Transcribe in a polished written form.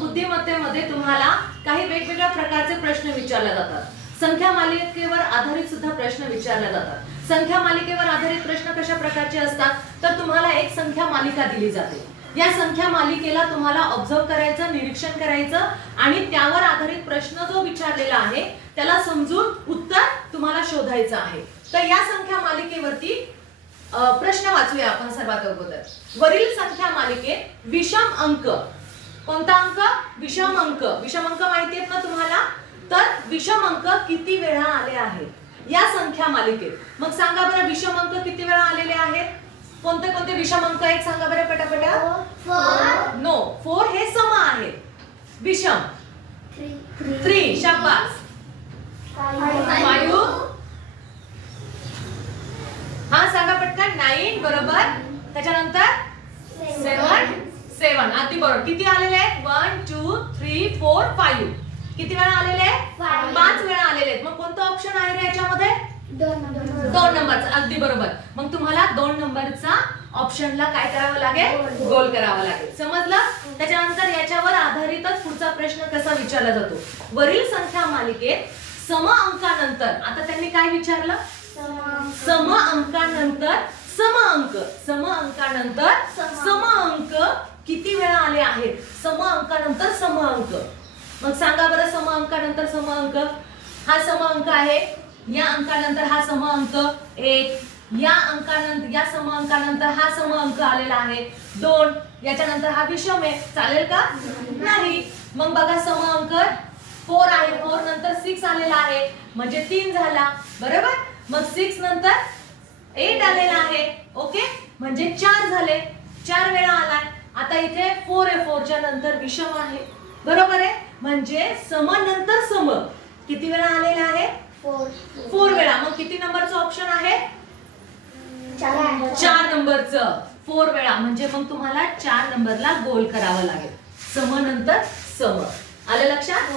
बुद्धिमत्तेमध्ये तुम्हाला काही वेगवेगळ्या प्रकारचे प्रश्न विचारले जातात. संख्या मालिकेवर आधारित सुद्धा प्रश्न विचारले जातात. संख्या मालिकेवर आधारित प्रश्न कशा प्रकारचे असतात तर तुम्हाला एक संख्या मालिका दिली जाते. या संख्या मालिकेला तुम्हाला ऑब्झर्व करायचं, निरीक्षण करायचं आणि त्यावर आधारित प्रश्न जो विचारलेला आहे त्याला समजून उत्तर तुम्हाला शोधायचं आहे. तर या संख्या मालिकेवरती प्रश्न वाचूया आपण सर्वात अगोदर. वरील संख्या मालिकेत विषम अंक, कोणता अंक? विषम अंक. विषम अंक माहिती आहेत ना तुम्हाला? तर विषम अंक किती वेळा आले आहेत या संख्या मालिकेत? मग सांगा बरं विषम अंक किती वेळा आलेले आहेत? कोणते कोणते विषम अंक आहेत सांगा बरं पटापट. नो, 4 हे सम आहेत. विषम 3, शाबास. 5, हा सांगा पटकन. 9 बरोबर. त्याच्यानंतर 7. अगदी बरोबर. किती आलेले आहेत? 1 2 3 4 5. किती वेळा आलेले आहेत? 5 वेळा आलेले आहेत. मग कोणतं ऑप्शन आहे रे याच्यामध्ये? 2 नंबरचा. अगदी बरोबर. मग तुम्हाला 2 नंबरचा ऑप्शनला काय करावं लागेल? गोल करावं लागेल. समजलं? त्याच्यानंतर याच्यावर आधारितच पुढचा प्रश्न कसा विचारला जातो. वरील संख्या मालिकेत सम अंकानंतर, आता त्यांनी काय विचारलं? सम अंकानंतर सम अंक. सम अंकानंतर सम अंक किती वेळा आले आहेत? सम अंकानंतर सम अंक. मग सांगा बरं सम अंकानंतर सम अंक. हा सम अंक आहे. या अंकानंतर हा सम अंक 1. या अंकानंतर, या सम अंकानंतर हा सम अंक आलेला आहे 2. याच्यानंतर हा विषम आहे. चालेल का? नाही. मग बघा सम अंक 4 आहे. 4 नंतर 6 आलेला आहे म्हणजे 3 झाला. बरोबर. मग 6 नंतर 8 आलेला आहे. ओके, म्हणजे 4 झाले. 4 वेळा आलाय. आता इथे 4 आहे. 4 च्या नंतर विषम आहे. बरोबर आहे. म्हणजे सम नंतर सम किती वेळा आलेला आहे? 4 वेळा. मग किती नंबरचं ऑप्शन आहे? 4 नंबरचं. 4 वेळा. म्हणजे मग तुम्हाला 4 नंबरला गोल करावं लागेल. सम नंतर सम. आलं लक्षात?